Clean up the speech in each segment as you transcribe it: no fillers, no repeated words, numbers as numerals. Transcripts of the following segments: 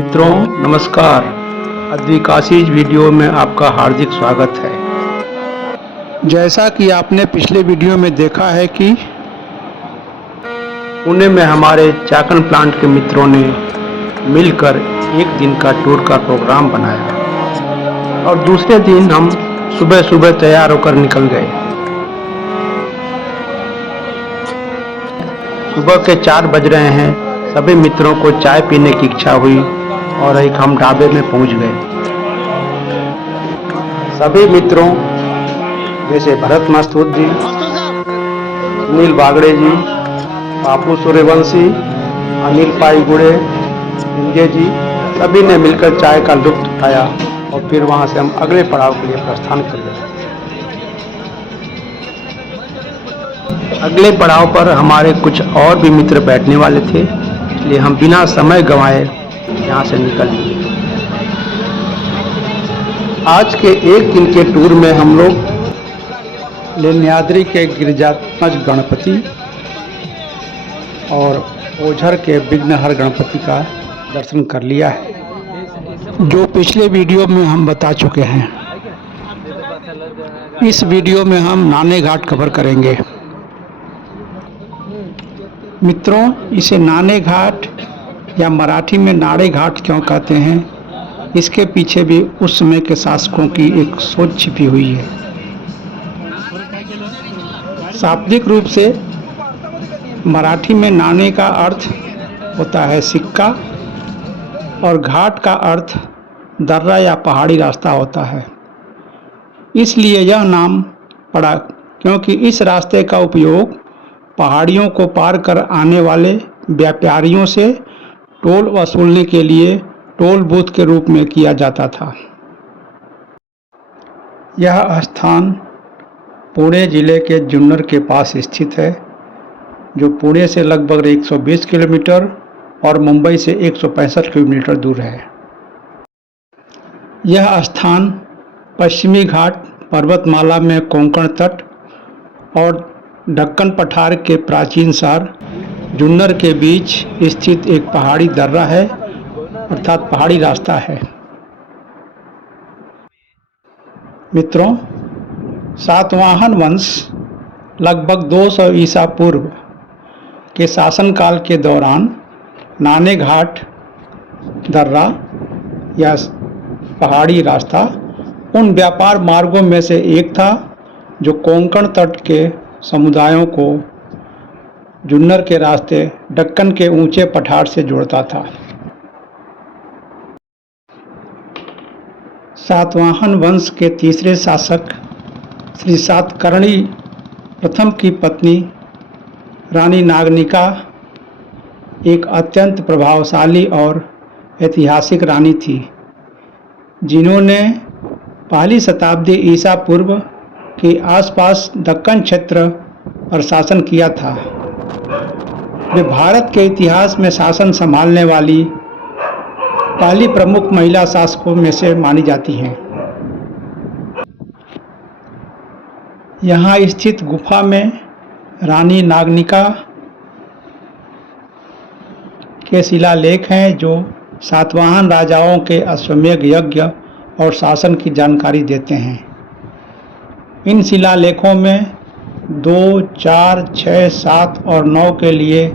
मित्रों नमस्कार। अद्विकाशीज वीडियो में आपका हार्दिक स्वागत है। जैसा कि आपने पिछले वीडियो में देखा है कि पुणे में हमारे चाकन प्लांट के मित्रों ने मिलकर एक दिन का टूर का प्रोग्राम बनाया और दूसरे दिन हम सुबह सुबह तैयार होकर निकल गए। सुबह के 4 बज रहे हैं। सभी मित्रों को चाय पीने की इच्छा हुई और एक हम ढाबे में पहुंच गए। सभी मित्रों जैसे भरत मस्तूर जी, सुनील बागड़े जी, बापू सूर्यवंशी, अनिल पाईगुड़े, संजय जी, सभी ने मिलकर चाय का लुत्फ उठाया और फिर वहां से हम अगले पड़ाव के लिए प्रस्थान कर गए। अगले पड़ाव पर हमारे कुछ और भी मित्र बैठने वाले थे, इसलिए हम बिना समय गंवाए यहाँ से निकल लिए। आज के एक दिन के टूर में हम लोग लेण्याद्री के गिरिजात्मज गणपति और ओझर के विघ्नहर गणपति का दर्शन कर लिया है, जो पिछले वीडियो में हम बता चुके हैं। इस वीडियो में हम नाने घाट कवर करेंगे। मित्रों, इसे नाने घाट या मराठी में नाड़े घाट क्यों कहते हैं, इसके पीछे भी उस समय के शासकों की एक सोच छिपी हुई है। शाब्दिक रूप से मराठी में नाने का अर्थ होता है सिक्का और घाट का अर्थ दर्रा या पहाड़ी रास्ता होता है। इसलिए यह नाम पड़ा क्योंकि इस रास्ते का उपयोग पहाड़ियों को पार कर आने वाले व्यापारियों से टोल वसूलने के लिए टोल बूथ के रूप में किया जाता था। यह स्थान पुणे जिले के जुन्नर के पास स्थित है, जो पुणे से लगभग 120 किलोमीटर और मुंबई से 165 किलोमीटर दूर है। यह स्थान पश्चिमी घाट पर्वतमाला में कोंकण तट और दक्कन पठार के प्राचीन शहर जुन्नर के बीच स्थित एक पहाड़ी दर्रा है, अर्थात पहाड़ी रास्ता है। मित्रों, सातवाहन वंश लगभग 200 ईसा पूर्व के शासनकाल के दौरान नाने घाट दर्रा या पहाड़ी रास्ता उन व्यापार मार्गों में से एक था जो कोंकण तट के समुदायों को जुन्नर के रास्ते दक्कन के ऊंचे पठार से जोड़ता था। सातवाहन वंश के तीसरे शासक श्री सातकर्णी प्रथम की पत्नी रानी नागनिका एक अत्यंत प्रभावशाली और ऐतिहासिक रानी थी, जिन्होंने पहली शताब्दी ईसा पूर्व के आसपास दक्कन क्षेत्र पर शासन किया था। वे भारत के इतिहास में शासन संभालने वाली पहली प्रमुख महिला शासकों में से मानी जाती हैं। यहाँ स्थित गुफा में रानी नागनिका के शिलालेख हैं, जो सातवाहन राजाओं के अश्वमेध यज्ञ और शासन की जानकारी देते हैं। इन शिलालेखों में 2, 4, 6, 7 और 9 के लिए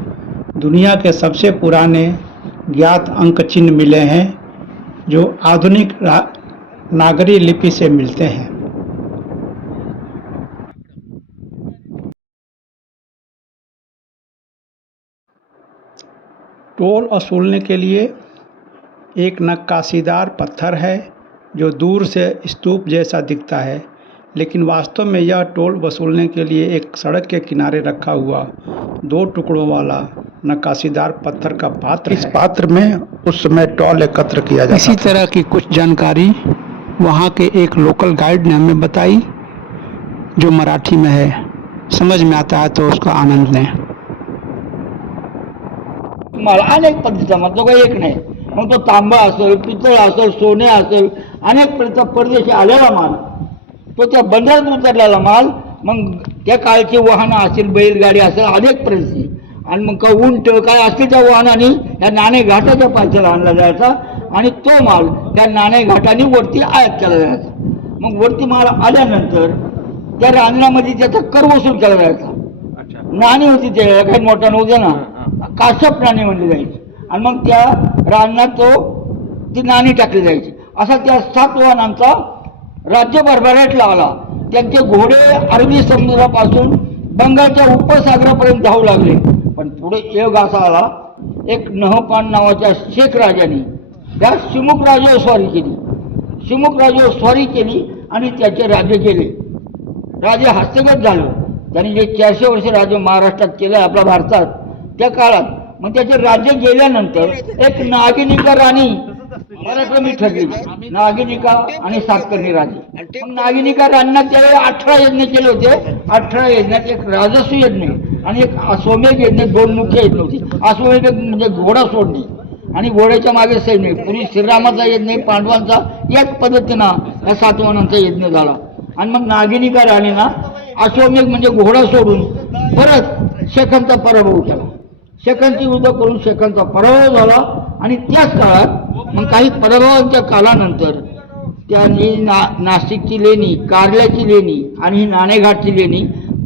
दुनिया के सबसे पुराने ज्ञात अंक चिन्ह मिले हैं, जो आधुनिक नागरी लिपि से मिलते हैं। टोल वसूलने के लिए एक नक्काशीदार पत्थर है, जो दूर से स्तूप जैसा दिखता है, लेकिन वास्तव में यह टोल वसूलने के लिए एक सड़क के किनारे रखा हुआ 2 टुकड़ों वाला नक्काशीदार पत्थर का पात्र है। इस पात्र में उस समय टोल एकत्र किया जाता था। इसी तरह की कुछ जानकारी वहाँ के एक लोकल गाइड ने हमें बताई, जो मराठी में है। समझ में आता है तो उसका आनंद लें। अनेक पद्धतीचा मतलब काही एक नाही, मग तो तांबा असेल, पितळ असेल, सोने असेल, अनेक परदेशी आलेला माल, तो त्या बंदरात उतरलेला माल, मग त्या काळची वाहनं असेल, बैलगाडी असेल, अनेक प्रदेशी आणि मग का उंट काय असते त्या वाहनाने ह्या नाणे घाटाच्या पायथ्याला आणला जायचा आणि तो माल त्या नाणे घाटाने वरती आयात केला जायचा. मग वरती माल आल्यानंतर त्या रांजणामध्ये त्याचा कर वसूल केला जायचा. नाणी होती त्याला काही मोठा नव्हतं ना, काश्यप नाणी म्हणली जायची आणि मग त्या रांजणात ती नाणी टाकली जायची. असा त्या 7 वाहनांचा राज्य भरभराट लावला. त्यांचे घोडे अरबी समुद्रापासून बंगालच्या उपसागरापर्यंत धावू लागले. पण पुढे योग असा आला, एक नहपान नावाच्या शेख राजाने त्या शिमुख राजावर स्वारी केली. शिमुख राजावर स्वारी केली आणि त्याचे राज्य केले. राजे हस्तगत झालं. त्यांनी जे 400 वर्ष राज्य महाराष्ट्रात केलं आपल्या भारतात त्या काळात, मग त्याचे राज्य गेल्यानंतर एक नागिनिका राणी पराक्रमी ठरली. नागिनिका आणि सातकर्णी राजे. मग नागिनिका राणींना त्यावेळी 18 यज्ञ केले होते. 18 यज्ञात एक राजस्व यज्ञ आणि एक अश्वमेध यज्ञ, 2 मुख्य यज्ञ होते. अश्वमेध म्हणजे घोडा सोडणे आणि घोड्याच्या मागे सैन्य. पूर्वी श्रीरामाचा यज्ञ, पांडवांचा, याच पद्धतीनं या 7 वाहनांचा यज्ञ झाला. आणि मग नागिनिका राणीना अश्वमेध म्हणजे घोडा सोडून परत शेखांचा पराभव केला. शेखांची युद्ध करून शेखांचा पराभव झाला. आणि त्याच काळात मग काही पराभवांच्या कालानंतर त्यांनी नाशिकची लेणी, कारल्याची लेणी आणि ही नाणेघाटची लेणी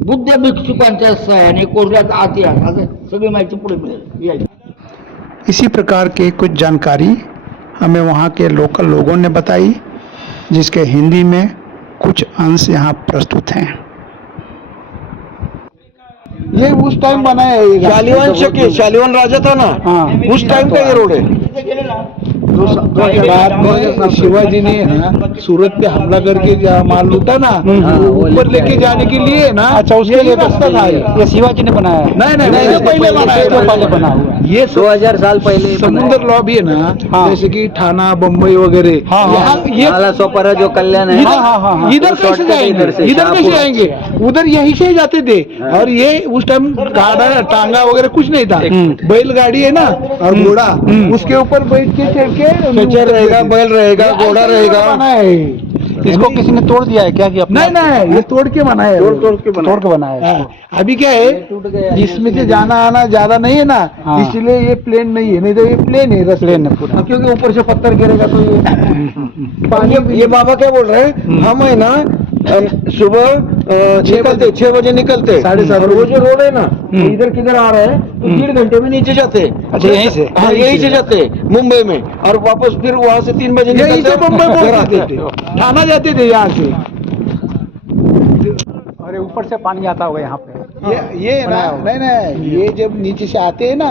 बुद्ध भिक्षुकांच्या सहाय्याने कोरल्यात आत या, असं सगळी माहिती पुढे मिळेल. इसी प्रकार के कुछ जानकारी हमें वहाँ के लोकल लोगों ने बताई, जिसके हिंदी में कुछ अंश यहाँ प्रस्तुत हैं। ये उस टाइम बनाया है ये शालिवान शके, शालिवान राजा था ना, हाँ उस टाइम का ये रोड है। 2000 में शिवाजी ने ना सूरत पे हमला करके माल लूटा ना, ऊपर लेके जाने के लिए ना, अच्छा, उसके लिए रास्ता था ये शिवाजी ने बनाया है? नहीं, ये पहले बनाया था, पहले बना हुआ है। ये 2000 साल पहले समुद्र लॉबी है ना, हाँ। जैसे कि ठाणा, बम्बई वगैरह, हाँ, हाँ। यहाँ ये नाला सोपारा जो कल्याण है, हाँ। इधर वो कैसे shortcut जाएंगे, इधर से, इधर कैसे शाहपुर। आएंगे, उधर यहीं से जाते थे। और ये उस टाइम गाड़ा टांगा वगैरह कुछ नहीं था, बैलगाड़ी है ना और घोड़ा, उसके ऊपर बैठ के चढ़ के खच्चर रहेगा, बैल रहेगा, घोड़ा रहेगा। बनाया है। इसको किसी ने तोड़ दिया है क्या कि अपना? नहीं, ये तोड़ के बनाया है। तोड़ के बना। तोड़ के बनाया है? हाँ, अभी क्या है, इसमें से जाना आना ज्यादा नहीं है ना, हाँ। इसलिए ये प्लेन नहीं है, नहीं तो ये प्लेन है, प्लेन है पूरा। क्योंकि ऊपर से पत्थर गिरेगा तो ये ये बाबा क्या बोल रहे हैं, हम है ना सुबह निकलते 6 बजे निकलते, 7:30 और वो जो रोड है ना, वो इधर किधर आ रहा है तो 1.5 घंटे में नीचे जाते। अच्छा, यहीं से? हाँ, यहीं से जाते मुंबई में, और वापस फिर वहाँ से 3 बजे यहीं से निकलते, बम्बई घर पहुंचते आते। थे, ठाणा जाते थे यहाँ से। और ये ऊपर से पानी आता होगा यहाँ पे? ये ना, नहीं, ये जब नीचे से आते हैं ना,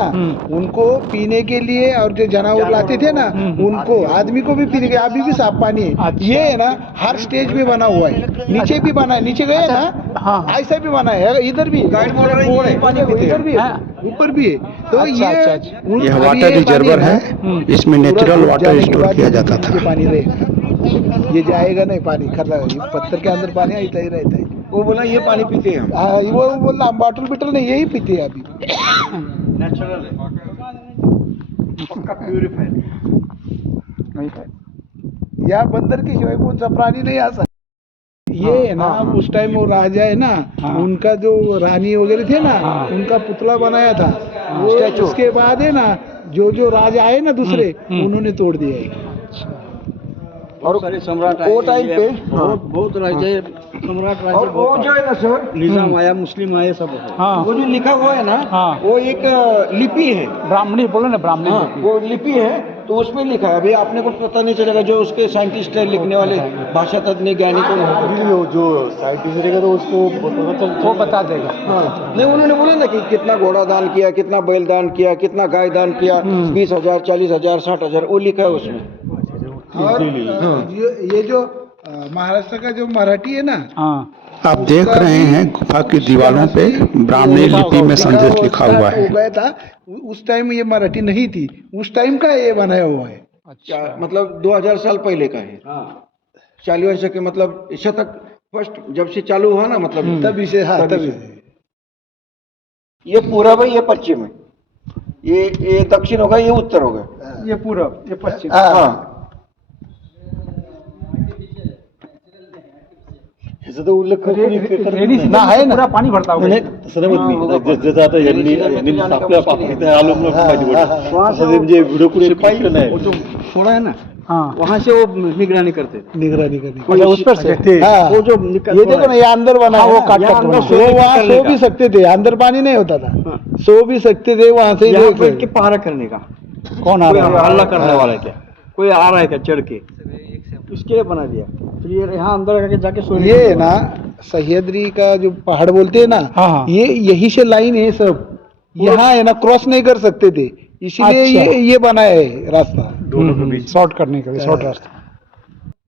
उनको पीने के लिए, और जो जानवर लाते थे ना, उनको, आदमी को भी पीने के, अभी भी साफ पानी है। अच्छा। ये है ना हर स्टेज में बना हुआ है, नीचे भी बना है, नीचे गए ना, हाँ। ऐसा भी बना है, इधर भी गाइड बोल रहे हैं यही पानी पीते हैं। इधर भी है, हाँ। ऊपर भी है। तो अच्छा, ये अच्छा। उन- यह अभी वाटर ये रिजर्वर पानी है, इसमें नेचुरल वाटर जाने के स्टोर बाद किया जाता नीचे था। पानी रहेगा, ये जाएगा नहीं पानी, खतरा है, ये पत्थर के अंदर पानी ऐसा ही रहता है। वो बोला ये पानी पीते हैं हम। हाँ, वो बोला बॉटल बिटल नहीं, यही पीते हैं अभी। नेचुरल है, पक्का प्यूरिफाइड। या बंदर के सिवाय कौन सा प्राणी नहीं आ सकता। ये है ना, उस टाइम वो राजा है ना, उनका जो रानी वगैरह थे ना, उनका पुतला बनाया था वो। उसके बाद है ना, जो राजा आए ना दूसरे, उन्होंने तोड़ दिया है। और सारे सम्राट वो टाइम पे बहुत राजे सम्राट राजे और वो जो है ना सर, निजाम आया, मुस्लिम आए, सब है। हाँ, वो जो लिखा हुआ है ना, हाँ। वो एक लिपि है। ब्राह्मणी बोलो ना, ब्राह्मणी हाँ, लिपि। वो लिपि है, तो उसमें लिखा है। अभी आपने को पता नहीं चलेगा, जो उसके साइंटिस्ट है, लिखने वाले भाषा तज्ञ ज्ञानी को जो साइंटिस्ट रहेगा तो उसको वो बता देगा। हाँ, नहीं, उन्होंने बोला ना कि कितना घोड़ा दान किया, कितना बैल दान किया, कितना गाय दान किया, 20,000, 40,000, 60,000, वो लिखा है उसमें। और ये जो महाराष्ट्र का जो मराठी है ना, हाँ, आप देख रहे हैं गुफा की दीवारों पे ब्राह्मणी लिपि में संदेश लिखा हुआ है। हो गया था उस टाइम, ये मराठी नहीं थी, उस टाइम का ये बनाया हुआ है। क्या मतलब 2000 साल पहले का है। शालिवान शके मतलब शतक फर्स्ट जब से चालू हुआ ना, मतलब तभी से, हाँ, तभी से। ये पूरब है, ये पश्चिम है, ये दक्षिण होगा, ये उत्तर होगा। ये पूरब, ये पश्चिम। हाँ, त्याचा तर उल्लेख ना आहे ना पाणी भरता होगा तसं नाही म्हणत मी. जसं आता यांनी आपल्या इथे आलो म्हणून पाहिजे तसं ते म्हणजे व्हिडिओ कुठे पाहिजे नाही. छोड़ा है ना, हाँ वहाँ से वो निगरानी करते थे। निगरानी करनी अच्छा, उस पर से हाँ, वो जो ये देखो ना, ये अंदर बना है वो ना, काट यहाँ काट अंदर बना वो वहाँ सो भी सकते थे, अंदर पानी नहीं होता था, सो भी सकते थे वहाँ से। यहाँ देख बैठ के पहरा करने का, कौन आ कोई रहा है हल्ला करने वाला है क्या, कोई आ रहा है क्या चढ़ के, इसके लिए बना दिया। फिर ये यहाँ अंदर आके जाके सोने ये है ना सह्याद्री का जो पहाड़ बोलते हैं ना, हाँ, हाँ। ये यही से लाइन है सब, यहाँ है ना क्रॉस नहीं कर सकते थे, इसीलिए अच्छा। ये बनाया है रास्ता शॉर्ट करने के लिए शॉर्ट रास्ता।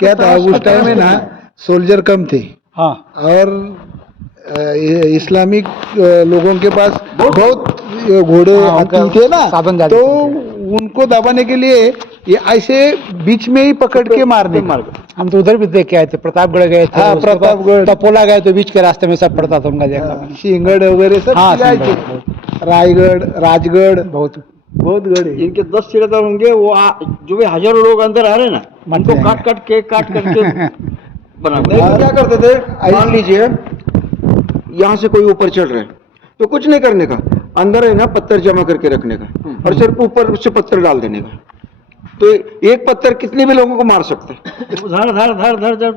क्या था उस टाइम में ना सोल्जर कम थे हाँ और इस्लामिक लोगों के पास बहुत घोड़े हाँ, उनका हाथी थे ना, साधन ज्यादा तो थे। उनको दबाने के लिए ये ऐसे बीच में ही पकड़ के मारने का। हम तो उधर भी देख के आए थे, प्रतापगढ़ गए थे, हाँ, उसके बाद प्रतापगढ़। तपोला गए तो बीच के रास्ते में सब पड़ता था उनका देखा मैंने। सिंहगढ़ वगैरह सब हाँ, किला सिंहगढ़, थे, रायगढ़, राजगढ़, बहुत बहुत गढ़ है। इनके 10 सिलेदार होंगे, वो जो भी हजारों लोग अंदर आ रहे हैं ना, मर उनको जाएंगे। काट करके बना नहीं तो क्या करते थे, मान लीजिए यहाँ से कोई ऊपर चढ़ रहे हैं तो कुछ नहीं करने का, अंदर है ना पत्थर जमा करके रखने का और सिर्फ ऊपर से पत्थर डाल देने का, तो एक पत्थर कितने भी लोगों को मार सकते हैं। धड़ धड़ धड़ धड़ धड़,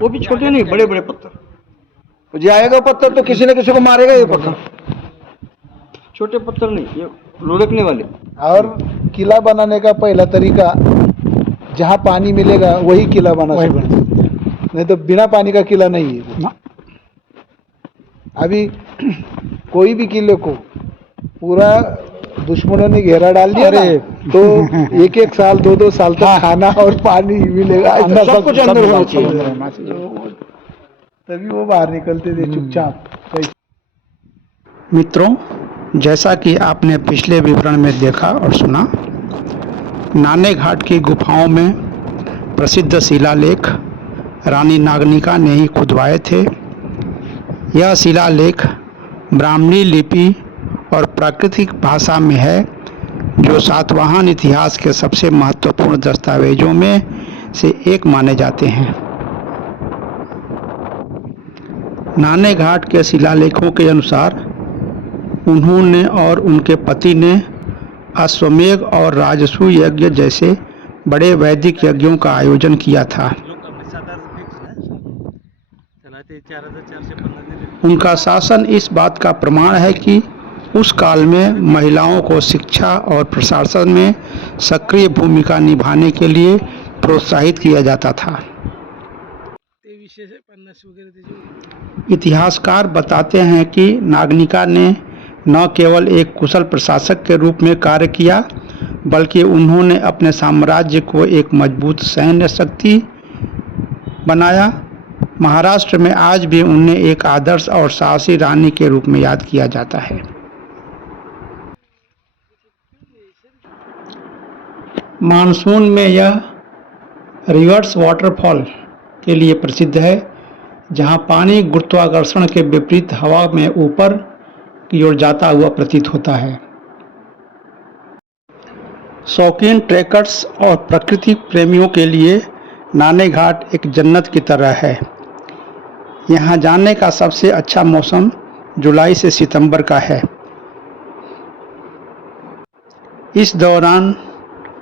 वो भी छोटे नहीं, बड़े बड़े पत्थर, जाएगा पत्थर तो किसी न किसी को मारेगा ये पत्थर, छोटे पत्थर नहीं, ये लुढ़कने वाले। और किला बनाने का पहला तरीका, जहाँ पानी मिलेगा वही किला बना वही सकते हैं। नहीं तो बिना पानी का किला नहीं है। ना। अभी कोई भी किले को पूरा दुश्मनों ने घेरा डाल दिया ना, अरे। तो एक एक साल 2-2 साल तक खाना और पानी मिलेगा, अंदर सब कुछ अंदर होना चाहिए। होना चाहिए। तभी वो बाहर निकलते थे चुपचाप। मित्रों, जैसा कि आपने पिछले विवरण में देखा और सुना, नाने घाट की गुफाओं में प्रसिद्ध शिलालेख रानी नागनिका ने ही खुदवाए थे। यह शिलालेख ब्राह्मणी लिपि और प्राकृतिक भाषा में है, जो सातवाहन इतिहास के सबसे महत्वपूर्ण दस्तावेजों में से एक माने जाते हैं। नाने घाट के शिलालेखों के अनुसार उन्होंने और उनके पति ने अश्वमेध और राजसू यज्ञ जैसे बड़े वैदिक यज्ञों का आयोजन किया था। उनका शासन इस बात का प्रमाण है कि उस काल में महिलाओं को शिक्षा और प्रशासन में सक्रिय भूमिका निभाने के लिए प्रोत्साहित किया जाता था। इतिहासकार बताते हैं कि नागनिका ने न केवल एक कुशल प्रशासक के रूप में कार्य किया, बल्कि उन्होंने अपने साम्राज्य को एक मजबूत सैन्य शक्ति बनाया। महाराष्ट्र में आज भी उन्हें एक आदर्श और साहसी रानी के रूप में याद किया जाता है। मानसून में यह रिवर्स वाटरफॉल के लिए प्रसिद्ध है, जहां पानी गुरुत्वाकर्षण के विपरीत हवा में ऊपर की ओर जाता हुआ प्रतीत होता है। शौकीन ट्रेकर्स और प्रकृति प्रेमियों के लिए नाने घाट एक जन्नत की तरह है। यहाँ जाने का सबसे अच्छा मौसम जुलाई से सितंबर का है। इस दौरान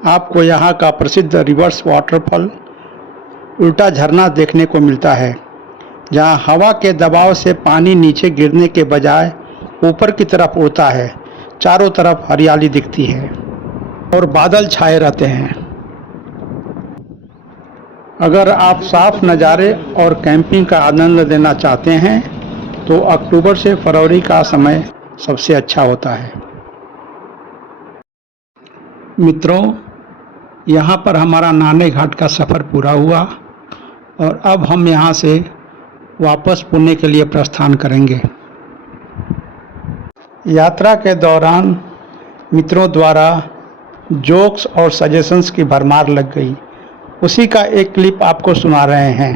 आपको यहाँ का प्रसिद्ध रिवर्स वाटरफॉल उल्टा झरना देखने को मिलता है, जहाँ हवा के दबाव से पानी नीचे गिरने के बजाय ऊपर की तरफ उड़ता है। चारों तरफ हरियाली दिखती है और बादल छाए रहते हैं। अगर आप साफ नज़ारे और कैंपिंग का आनंद लेना चाहते हैं तो अक्टूबर से फरवरी का समय सबसे अच्छा होता है। मित्रों, यहाँ पर हमारा नाने घाट का सफ़र पूरा हुआ और अब हम यहाँ से वापस पुणे के लिए प्रस्थान करेंगे। यात्रा के दौरान मित्रों द्वारा जोक्स और सजेशंस की भरमार लग गई। उसी का एक क्लिप आपको सुना रहे हैं।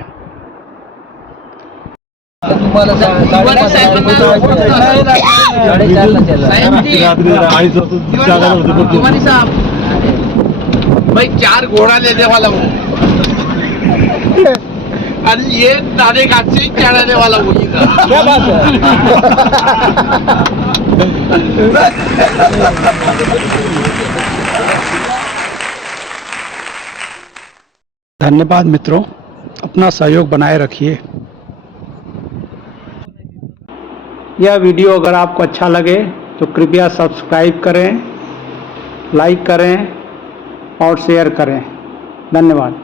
भाई 4 घोड़ा लेने वाला हूँ। आणि ये नाणे घाट से चढ़ाने वाला वही था। क्या बात है। धन्यवाद मित्रों, अपना सहयोग बनाए रखिए। यह वीडियो अगर आपको अच्छा लगे तो कृपया सब्सक्राइब करें, लाइक करें और शेयर करें। धन्यवाद।